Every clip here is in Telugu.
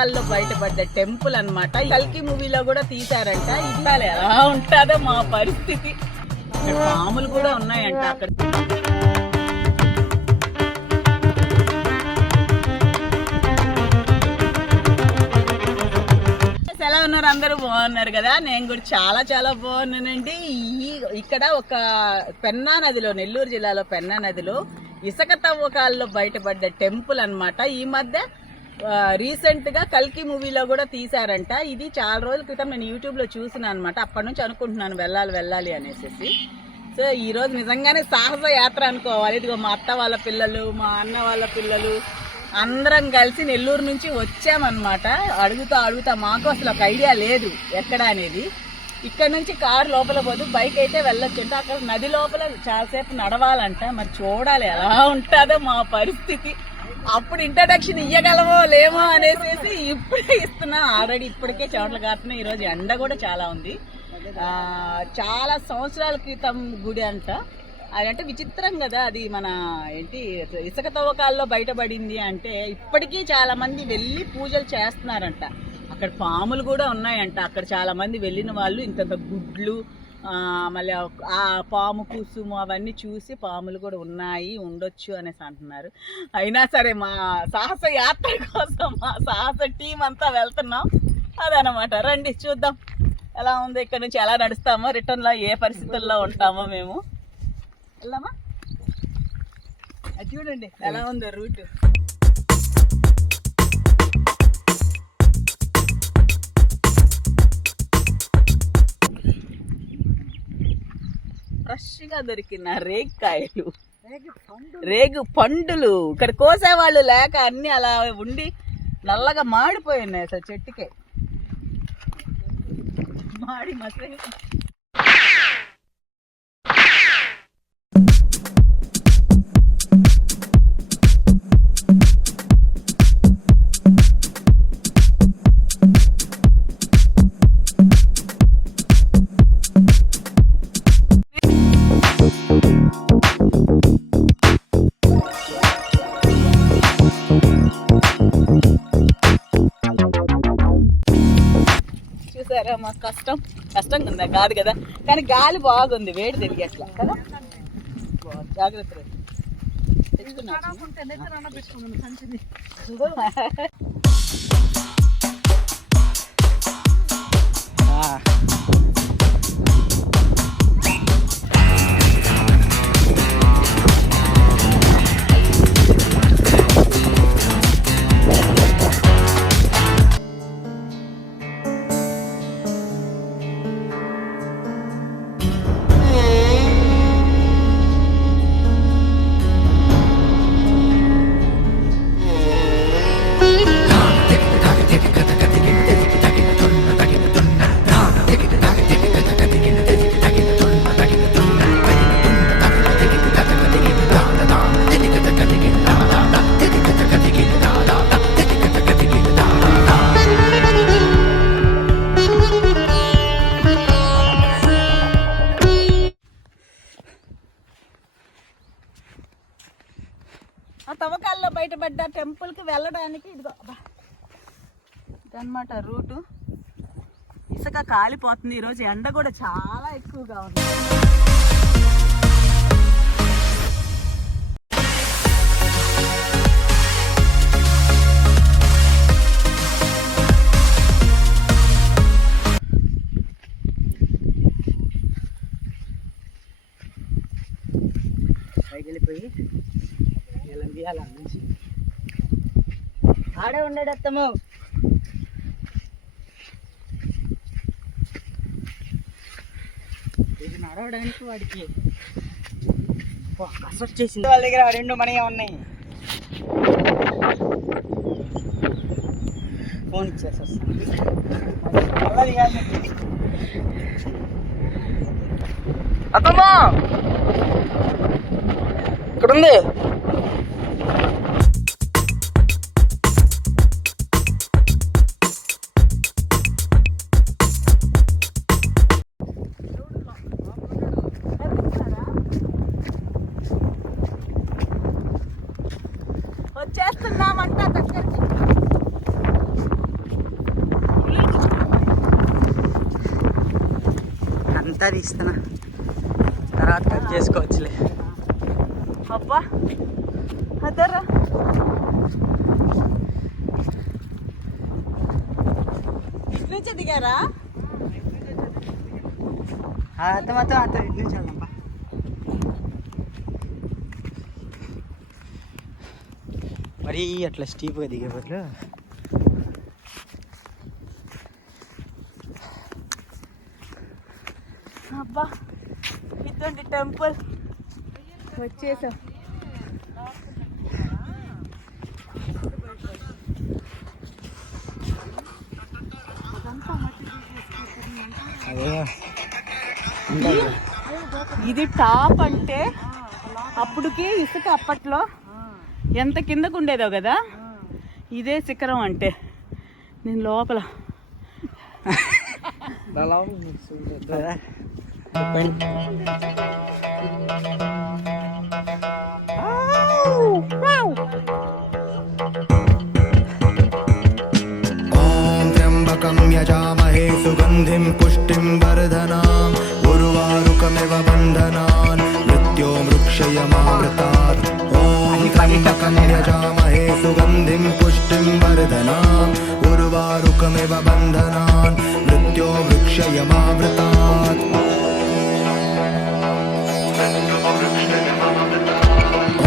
తవ్వకాల్లో బయటపడ్డ టెంపుల్ అన్నమాట. కల్కి మూవీలో కూడా తీశారంట. ఇది ఎలా ఉంటుందో మా పరిస్థితి. పాములు కూడా ఉన్నాయంట అక్కడ. ఎలా ఉన్నారు? అందరూ బాగున్నారు కదా? నేను కూడా చాలా చాలా బాగున్నానండి. ఇక్కడ ఒక పెన్నా నదిలో, నెల్లూరు జిల్లాలో పెన్నా నదిలో ఇసుక తవ్వకాల్లో బయటపడ్డ టెంపుల్ అన్నమాట. ఈ మధ్య రీసెంట్ గా కల్కి మూవీలో కూడా తీశారంట. ఇది చాలా రోజుల క్రితం నేను యూట్యూబ్ లో చూసినాను అనమాట. అప్పటి నుంచి అనుకుంటున్నాను వెళ్ళాలి అనేసి. సో ఈ రోజు నిజంగానే సాహస యాత్ర అనుకోవాలి. ఇదిగో మా అత్త వాళ్ళ పిల్లలు, మా అన్న వాళ్ళ పిల్లలు అందరం కలిసి నెల్లూరు నుంచి వచ్చామన్నమాట. అడుగుతా మాకు అసలు ఒక ఐడియా లేదు ఎక్కడ అనేది. ఇక్కడ నుంచి కారు లోపల పోదు, బైక్ అయితే వెళ్ళొచ్చు. అక్కడ నది లోపల చాలాసేపు నడవాలంట. మరి చూడాలి ఎలా ఉంటుందో మా పరిస్థితి. అప్పుడు ఇంట్రడక్షన్ ఇయ్యగలమో లేమో అనేసి ఇప్పుడే ఇస్తున్నా. ఆల్రెడీ ఇప్పటికే చెమటలు కాస్తున్నాయి. ఈరోజు ఎండ కూడా చాలా ఉంది. చాలా సంవత్సరాల క్రితం గుడి అంట. అదంటే విచిత్రం కదా, అది మన ఇసుక తవ్వకాల్లో బయటపడింది అంటే ఇప్పటికీ చాలా మంది వెళ్ళి పూజలు చేస్తున్నారంట. అక్కడ పాములు కూడా ఉన్నాయంట. అక్కడ చాలా మంది వెళ్ళిన వాళ్ళు ఇంత గుడ్లు, మళ్ళీ ఆ పాము కుసుము అవన్నీ చూసి పాములు కూడా ఉండొచ్చు అనేసి అంటున్నారు. అయినా సరే మా సాహస యాత్ర కోసం మా సాహస టీం అంతా వెళ్తున్నాం. అదనమాట. రండి చూద్దాం ఎలా ఉంది. ఇక్కడ నుంచి ఎలా నడుస్తామో, రిటర్న్లో ఏ పరిస్థితుల్లో ఉంటామో మేము. వెళ్దామా? అది చూడండి ఎలా ఉందో రూట్. ఫ్రెష్గా దొరికిన రేగికాయలు, రేగు పండులు. ఇక్కడ కోసేవాళ్ళు లేక అన్ని అలా ఉండి నల్లగా మాడిపోయి ఉన్నాయి. అసలు చెట్టుకే మాడి మసే. చూసారా మాకు కష్టంగా ఉందా? కాదు కదా, కానీ గాలి బాగుంది, వేడి తెలియట్లా కదా. జాగ్రత్త తవ్వకాల్లో బయటపడ్డ టెంపుల్కి వెళ్ళడానికి ఇదన్నమాట రూటు. ఇసుక కాలిపోతుంది. ఈరోజు ఎండ కూడా చాలా ఎక్కువగా ఉంది. పైకి వెళ్ళిపోయి నుంచి ఆడే ఉండేటత్తము. ఇది నడవడానికి వాడికి కసరత్తు చేసింది. వాళ్ళ దగ్గర 2 మనీ ఉన్నాయి. ఫోన్ ఇచ్చేసి అత్తమ్మా ఇక్కడ ఉంది. వచ్చేస్తున్నామంట దగ్గరికి. అంతా తీస్తున్నా, తర్వాత కట్ చేసుకోవచ్చులే. అబ్బా అదరా ఇటు నుంచి దిగారా? అంత మొత్తం అంత ఇటు నుంచి వెళ్దాంపా. మరీ అట్లా స్టీప్గా దిగే బదులు అబ్బా ఇటువంటి టెంపుల్ వచ్చేసాం. ఇది టాప్ అంటే అప్పుడుకి ఇసుక అప్పట్లో ఎంత కిందకు ఉండేదో కదా, ఇదే శిఖరం అంటే. నేను లోపల यजामहे सुगन्धिं पुष्टिं वर्धनाम् उर्वारुकमिव बन्धनान् मृत्यो मृक्षयमामृतात् ॐ त्र्यम्बकं यजामहे सुगन्धिं पुष्टिं वर्धनाम् उर्वारुकमिव बन्धनान् मृत्यो मृक्षयमामृतात्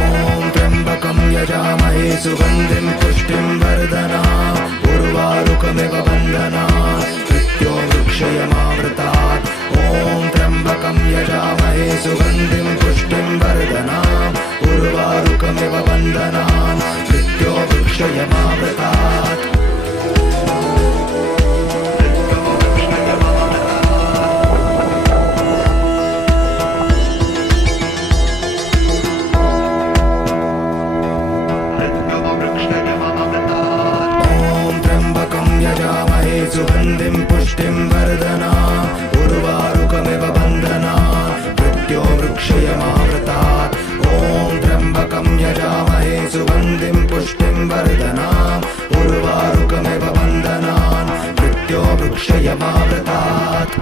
ॐ त्र्यम्बकं यजामहे सुगन्धिं पुष्टिं वर्धनाम् उर्वारुकमिव बन्धनात् मृत्यो मृक्षयमामृतात् ॐ त्र्यम्बकं यजामहे सुगन्धिं पुष्टिं वर्धनाम् उर्वारुकमिव बन्धनात् मृत्यो मृक्षयमामृतात् सुगन्धिं पुष्टिं वर्धनाम् उर्वारुकमिव बन्धनात् मृत्यो मृक्षयमामृतात् ॐ त्र्यम्बकं यजामहे सुगन्धिं पुष्टिं वर्धनाम् उर्वारुकमिव बन्धनात् मृत्यो मृक्षयमामृतात्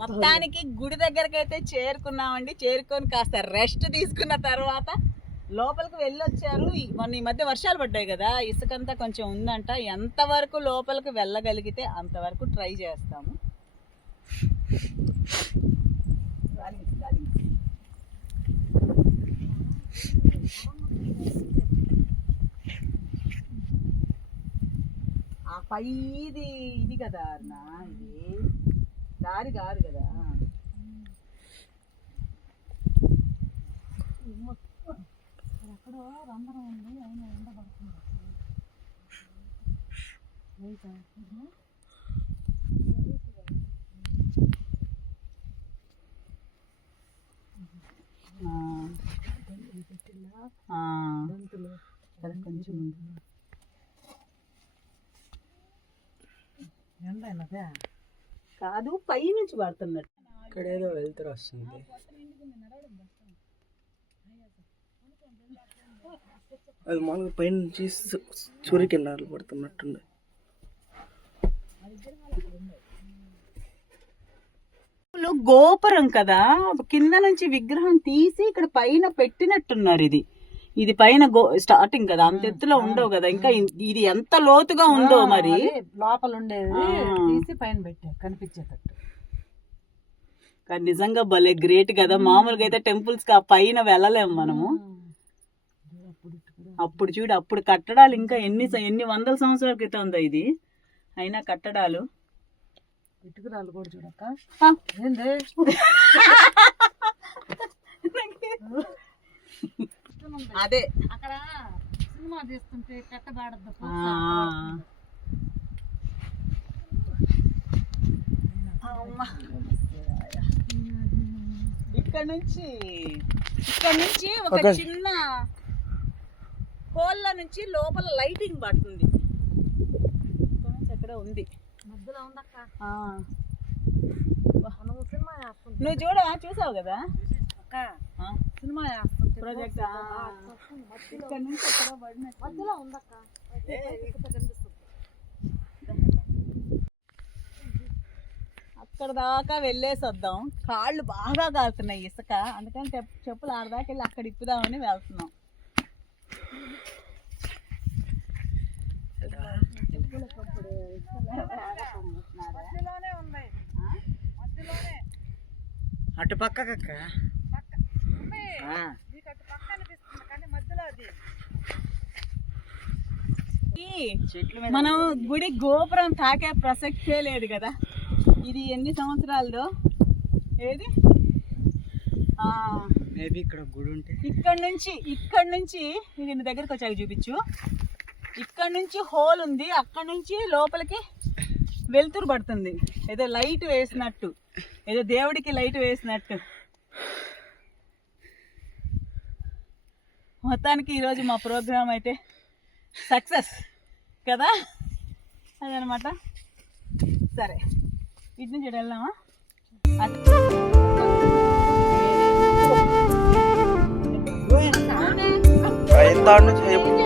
మొత్తానికి గుడి దగ్గరికి అయితే చేరుకున్నామండి. చేరుకొని కాస్త రెస్ట్ తీసుకున్న తర్వాత లోపలికి వెళ్ళొచ్చారు. మొన్న ఈ మధ్య వర్షాలు పడ్డాయి కదా, ఇసుకంతా కొంచెం ఉందంట. ఎంతవరకు లోపలికి వెళ్ళగలిగితే అంతవరకు ట్రై చేస్తాము. ఆ పైది ఇది కదా అన్నా, ఇది దారి కాదు కదా. అక్కడ రంధ్రం ఉంది, అయినా ఎండబడుతుంది. కొంచెం ఎండ కాదు, పై నుంచి పడుతున్నట్టు. ఇక్కడ ఏదో వెళ్తురు వస్తుంది. అది మామూలుగా పై నుంచి సూర్యకిరణాలు పడుతున్నట్టుంది. గోపురం కదా, కింద నుంచి విగ్రహం తీసి ఇక్కడ పైన పెట్టినట్టున్నారు. ఇది పైన స్టార్టింగ్ కదా, అంత ఎత్తులో ఉండవు కదా. ఇంకా ఇది ఎంత లోతుగా ఉందో మరి. లోపల ఉండేది తీసి పైన పెట్టారు కనిపించేటట్టు. కానీ నిజంగా భలే గ్రేట్ కదా. మామూలుగా అయితే టెంపుల్స్ కి ఆ పైన వెళ్ళలేము మనము. అప్పుడు చూడు, అప్పుడు కట్టడాలు ఇంకా ఎన్ని వందల సంవత్సరాల క్రితం ఉందో ఇది. అయినా కట్టడాలు ఇటుకురాలు కూడా చూడక్క. ఏంది అదే అక్కడ సినిమా తీస్తుంటే కట్టబాడద్దు. ఇక్కడ నుంచి ఒక చిన్న హోల్ల నుంచి లోపల లైటింగ్ పడుతుంది. ఇక్కడ నుంచి ఎక్కడ ఉంది మధ్యలో ఉందక్క. ఆ. మనం సినిమా వేస్తుంటే నువ్వు చూసావు కదా అక్క, సినిమా వేస్తుంటే ప్రాజెక్ట్ ఇక్కడ నుంచి ఎక్కడ పడినట్టు. మధ్యలో ఉందక్క. కనిపిస్తుంది. అక్కడ దాకా వెళ్ళేసి వద్దాం. కాళ్ళు బాగా కాలుతున్నాయి ఇసుక, అందుకని చెప్పులు ఆడదాకా వెళ్ళి అక్కడ ఇప్పుదామని వెళ్తున్నాం. అటు పక్కకక్క మనం గుడి గోపురం తాకే ప్రసక్తే లేదు కదా. ఇది ఎన్ని సంవత్సరాలదో ఏది మేబీ ఇక్కడ గుడి ఉంటే ఇక్కడ నుంచి ఇది నీ దగ్గరికి వచ్చాక చూపించు. ఇక్కడ నుంచి హోల్ ఉంది, అక్కడ నుంచి లోపలికి వెలుతురు పడుతుంది. ఏదో లైట్ వేసినట్టు, ఏదో దేవుడికి లైట్ వేసినట్టు. మొత్తానికి ఈరోజు మా ప్రోగ్రామ్ అయితే సక్సెస్ కదా, అదనమాట. సరే, ఇటు నుంచి ఇటు వెళ్దామా? ఎంత